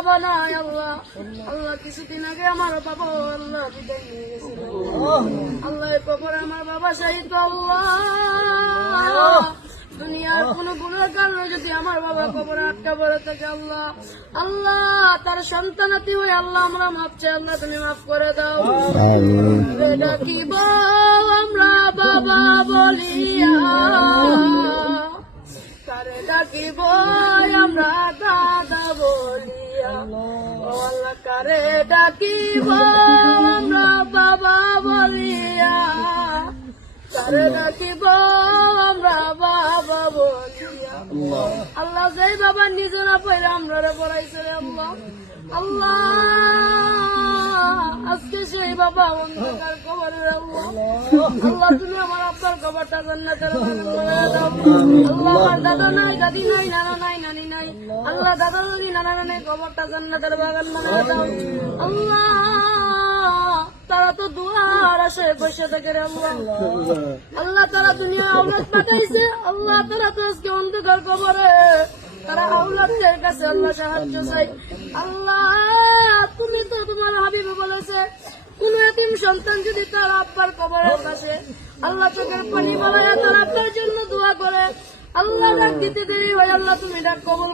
বাবা নাই আল্লাহ। আল্লাহ কিছুদিন আগে আমার বাবা আল্লাহ বিদায় নিয়ে গেছিল আল্লাহ। এই কবরে আমার বাবা শহীদ আল্লাহ। দুনিয়ার কোন গুণের কারণে যদি আমার বাবা কবরে আটকা পড়ে থাকে আল্লাহ, আল্লাহ তার সন্তানাতি হয়ে আল্লাহ আমরা মাফ চাই আল্লাহ, তুমি মাফ করে দাও। ডাকিব আমরা বাবা বলিয়া, তারে ডাকিব আমরা দাদা বলিয়া, ও আল্লাহ কারে ডাকিব আমরা বাবা বলিয়া, কারে ডাকিব আমরা বাবা বলিয়া। আল্লাহ যেই বাবা নিজে না পড়ে আমরা পড়াইছে রে আল্লাহ, আল্লাহ আজকে সেই বাবা অন্ধকার কবরে আল্লাহ, আল্লাহ তুমি আমার আব্বার কবরটা জান্নাতের বাগান বানায় দাও। আল্লাহ আমার দাদা নাই, দাদি নাই, নানা নাই, নানি নাই, আল্লাহ দাদা দাদি নানা নানি কবরটা জান্নাতের বাগান বানায় দাও। আল্লাহ তারা তো দুয়ার আসে বসে থাকে রে আল্লাহ, আল্লাহ তারা দুনিয়া আওলাদ পাঠাইছে আল্লাহ, তারা তো আজকে অন্ধকার কবরে, তারা আওলাদের কাছে আল্লাহ সাহায্য চাই। আল্লাহ তুমি তো তোমার হাবিবে বলেছে কোন এতিম সন্তান যদি তার আব্বার কবরের পাশে আল্লাহ চোখের পানি বানায় তার আব্বার জন্য দোয়া করে, আল্লাহ ডাক দিতে দেরি হয়, আল্লাহ তুমি ডাক কবুল